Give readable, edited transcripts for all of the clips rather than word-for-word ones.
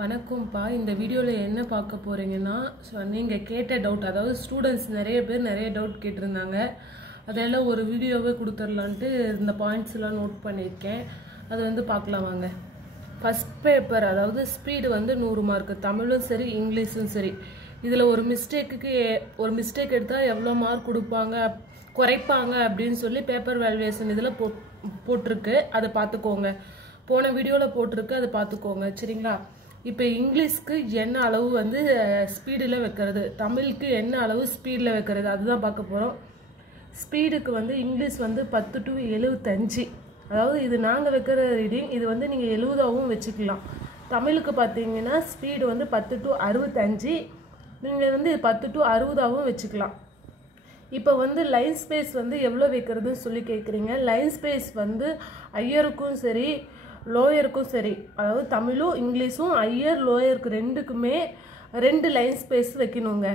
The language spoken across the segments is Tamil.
வணக்கம்ப்பா. இந்த வீடியோவில் என்ன பார்க்க போகிறீங்கன்னா, நீங்கள் கேட்ட டவுட், அதாவது ஸ்டூடெண்ட்ஸ் நிறைய பேர் நிறைய டவுட் கேட்டிருந்தாங்க. அதெல்லாம் ஒரு வீடியோவே கொடுத்துடலான்ட்டு இந்த பாயிண்ட்ஸ்லாம் நோட் பண்ணியிருக்கேன். அது வந்து பார்க்கலாம் வாங்க. ஃபஸ்ட் பேப்பர், அதாவது ஸ்பீடு வந்து 100 மார்க்கு, தமிழும் சரி இங்கிலீஷும் சரி. இதில் ஒரு மிஸ்டேக் எடுத்தால் எவ்வளோ மார்க் குறைப்பாங்க அப்படின்னு சொல்லி பேப்பர் வேல்யூவேஷன் இதில் போட்டிருக்கு. அதை பார்த்துக்கோங்க. போன வீடியோவில் போட்டிருக்கு, அதை பார்த்துக்கோங்க. சரிங்களா? இப்போ இங்கிலீஷ்க்கு என்ன அளவு வந்து ஸ்பீடில் வைக்கிறது, தமிழுக்கு என்ன அளவு ஸ்பீடில் வைக்கிறது, அதுதான் பார்க்க போகிறோம். ஸ்பீடுக்கு வந்து இங்கிலீஷ் வந்து 10 to 75, அதாவது இது நாங்கள் வைக்கிற ரீடிங். இது வந்து நீங்கள் 70ஆகவும் வச்சுக்கலாம். தமிழுக்கு பார்த்தீங்கன்னா ஸ்பீடு வந்து 10 to 65, நீங்கள் வந்து 10 to 60ஆகவும் வச்சுக்கலாம். இப்போ வந்து லைன் ஸ்பேஸ் வந்து எவ்வளோ வைக்கிறதுன்னு சொல்லி கேட்குறீங்க. லைன் ஸ்பேஸ் வந்து ஹையருக்கும் சரி லோயருக்கும் சரி, அதாவது தமிழும் இங்கிலீஷும் ஹையர் லோயருக்கு ரெண்டுக்குமே 2 லைன் ஸ்பேஸ் வைக்கணுங்க.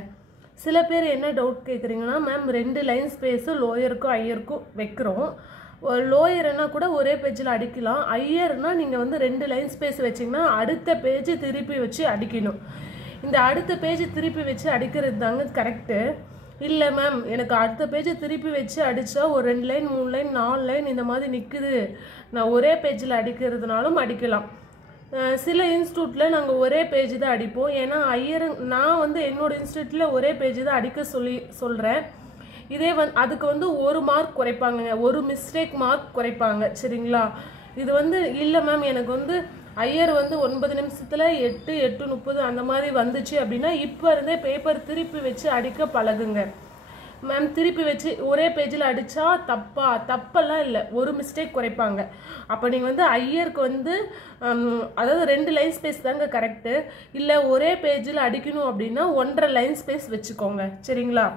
சில பேர் என்ன டவுட் கேட்குறீங்கன்னா, மேம் 2 லைன் ஸ்பேஸு லோயருக்கும் ஹையருக்கும் வைக்கிறோம், லோயர்னா கூட ஒரே பேஜில் அடிக்கலாம், ஹையர்னால் நீங்கள் வந்து 2 லைன் ஸ்பேஸ் வச்சிங்கன்னா அடுத்த பேஜ் திருப்பி வச்சு அடிக்கணும். இந்த அடுத்த பேஜ் திருப்பி வச்சு அடிக்கிறது தாங்க கரெக்டு. இல்லை மேம் எனக்கு அடுத்த பேஜை திருப்பி வச்சு அடித்தா ஒரு 2 லைன் 3 லைன் 4 லைன் இந்த மாதிரி நிற்குது, நான் ஒரே பேஜில் அடிக்கிறதுனாலும் அடிக்கலாம். சில இன்ஸ்டியூட்டில் நாங்கள் ஒரே பேஜ் தான் அடிப்போம். ஏன்னா நான் வந்து என்னோடய இன்ஸ்டியூட்டில் ஒரே பேஜ் தான் அடிக்க சொல்கிறேன். இதே அதுக்கு வந்து 1 மார்க் குறைப்பாங்க, ஒரு மிஸ்டேக் மார்க் குறைப்பாங்க. சரிங்களா? இது வந்து இல்லை மேம் எனக்கு வந்து ஹையர் வந்து 9 நிமிஷத்தில் 8, 8:30 அந்த மாதிரி வந்துச்சு அப்படின்னா இப்போ இருந்தே பேப்பர் திருப்பி வச்சு அடிக்க பழகுங்க. மேம் திருப்பி வச்சு ஒரே பேஜில் அடித்தா தப்பெல்லாம் இல்லை, ஒரு மிஸ்டேக் குறைப்பாங்க. அப்போ நீங்கள் வந்து ஹையருக்கு வந்து அதாவது 2 லைன் ஸ்பேஸ் தாங்க கரெக்டு. இல்லை ஒரே பேஜில் அடிக்கணும் அப்படின்னா 1.5 லைன் ஸ்பேஸ் வச்சுக்கோங்க. சரிங்களா?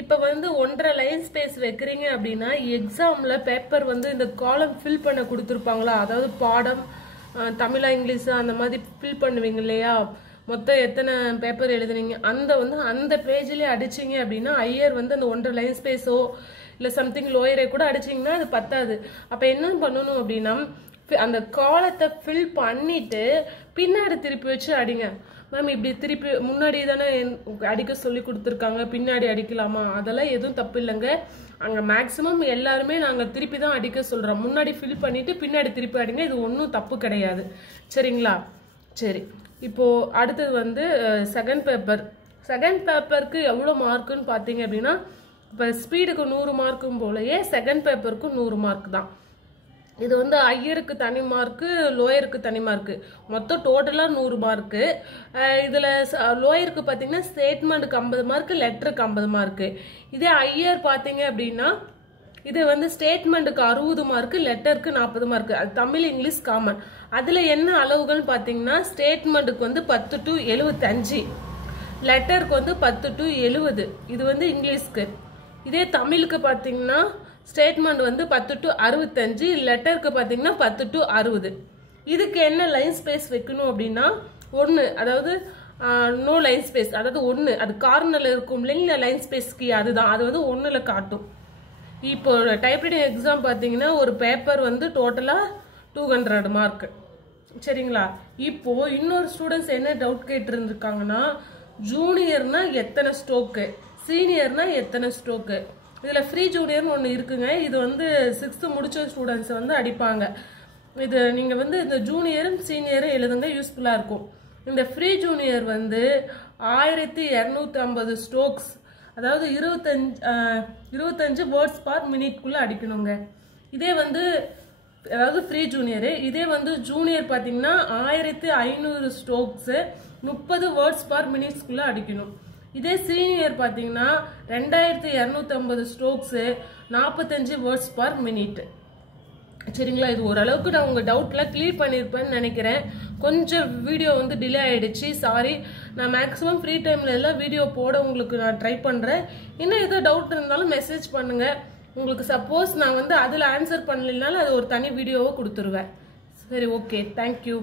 இப்போ வந்து 1.5 லைன் ஸ்பேஸ் வைக்கிறீங்க அப்படின்னா எக்ஸாமில் பேப்பர் வந்து இந்த காலம் ஃபில் பண்ண கொடுத்துருப்பாங்களா, அதாவது பாடம் தமிழா இங்கிலீஷா அந்த மாதிரி ஃபில் பண்ணுவீங்க இல்லையா, மொத்தம் எத்தனை பேப்பர் எழுதுனீங்க அந்த பேஜ்லேயே அடிச்சிங்க அப்படின்னா ஹையர் வந்து அந்த 1.5 லைன் ஸ்பேஸோ இல்லை சம்திங் லோயரே கூட அடிச்சிங்கன்னா அது பத்தாது. அப்போ என்ன பண்ணணும் அப்படின்னா அந்த காலத்தை ஃபில் பண்ணிட்டு பின்னாடி திருப்பி வச்சு அடிங்க. மேம் இப்படி திருப்பி முன்னாடி தானே அடிக்க சொல்லி கொடுத்துருக்காங்க, பின்னாடி அடிக்கலாமா, அதெல்லாம் எதுவும் தப்பு இல்லைங்க. அங்கே மேக்ஸிமம் எல்லாருமே நாங்கள் திருப்பி தான் அடிக்க சொல்கிறோம். முன்னாடி ஃபில் பண்ணிவிட்டு பின்னாடி திருப்பி அடிங்க, இது ஒன்றும் தப்பு கிடையாது. சரிங்களா? சரி, இப்போது அடுத்தது வந்து செகண்ட் பேப்பருக்கு எவ்வளோ மார்க்குன்னு பார்த்தீங்க அப்படின்னா, இப்போ ஸ்பீடுக்கு 100 மார்க்கும் போலயே செகண்ட் பேப்பருக்கும் 100 மார்க் தான். இது வந்து ஹையருக்கு தனி மார்க்கு, லோயருக்கு தனி மார்க்கு, மொத்தம் டோட்டலாக 100 மார்க்கு. இதில் லோயருக்கு பார்த்தீங்கன்னா ஸ்டேட்மெண்ட்டுக்கு 50 மார்க்கு, லெட்டருக்கு 50 மார்க்கு. இதே ஹையர் பார்த்தீங்க அப்படின்னா இது வந்து ஸ்டேட்மெண்ட்டுக்கு 60 மார்க்கு, லெட்டருக்கு 40 மார்க்கு. அது தமிழ் இங்கிலீஷ் காமன். அதில் என்ன அளவுகள் பார்த்தீங்கன்னா ஸ்டேட்மெண்ட்டுக்கு வந்து 10 to 75, லெட்டருக்கு வந்து 10 to 70. இது வந்து இங்கிலீஷ்க்கு. இதே தமிழுக்கு பார்த்தீங்கன்னா ஸ்டேட்மெண்ட் வந்து 10 to 65, லெட்டருக்கு பார்த்தீங்கன்னா 10 to 60. இதுக்கு என்ன லைன் ஸ்பேஸ் வைக்கணும் அப்படின்னா 1, அதாவது நோ லைன் ஸ்பேஸ், அதாவது 1 அது கார்னரில் இருக்கும் இல்லைங்களா லைன் ஸ்பேஸ்க்கு, அதுதான் அது வந்து 1ல் காட்டும். இப்போ டைப்ரைட்டிங் எக்ஸாம் பார்த்தீங்கன்னா ஒரு பேப்பர் வந்து டோட்டலாக 200 மார்க்கு. சரிங்களா? இப்போ இன்னொரு ஸ்டூடெண்ட்ஸ் என்ன டவுட் கேட்டுருந்துருக்காங்கன்னா, ஜூனியர்னா எத்தனை ஸ்ட்ரோக்கு, சீனியர்னா எத்தனை ஸ்ட்ரோக்கு. இதில் ஃப்ரீ ஜூனியர்னு ஒன்று இருக்குங்க. இது வந்து 6th முடிச்ச ஸ்டூடெண்ட்ஸ் வந்து அடிப்பாங்க. இது நீங்கள் வந்து இந்த ஜூனியரும் சீனியரும் எழுதுங்க, யூஸ்ஃபுல்லாக இருக்கும். இந்த ஃப்ரீ ஜூனியர் வந்து 1250 ஸ்ட்ரோக்ஸ், அதாவது 25 வேர்ட்ஸ் பர் மினிட்குள்ளே அடிக்கணுங்க. இதே வந்து அதாவது ஃப்ரீ ஜூனியரு. இதே வந்து ஜூனியர் பார்த்தீங்கன்னா 1500 ஸ்ட்ரோக்ஸு 30 வேர்ட்ஸ் பர் மினிட்ஸ்குள்ளே அடிக்கணும். இதே சீனியர் பார்த்தீங்கன்னா 2250 ஸ்ட்ரோக்ஸு 45 வேர்ட்ஸ் பர் மினிட். சரிங்களா? இது ஓரளவுக்கு நான் உங்கள் டவுட்லாம் கிளியர் பண்ணியிருப்பேன்னு நினைக்கிறேன். கொஞ்சம் வீடியோ வந்து டிலே ஆகிடுச்சு, சாரி. நான் மேக்ஸிமம் ஃப்ரீ டைமில் எல்லாம் வீடியோ போட உங்களுக்கு நான் ட்ரை பண்ணுறேன். இன்னும் எதோ டவுட் இருந்தாலும் மெசேஜ் பண்ணுங்கள். உங்களுக்கு சப்போஸ் நான் வந்து அதில் ஆன்சர் பண்ணலைனாலும் அது ஒரு தனி வீடியோவை கொடுத்துருவேன். சரி, ஓகே, தேங்க்யூ.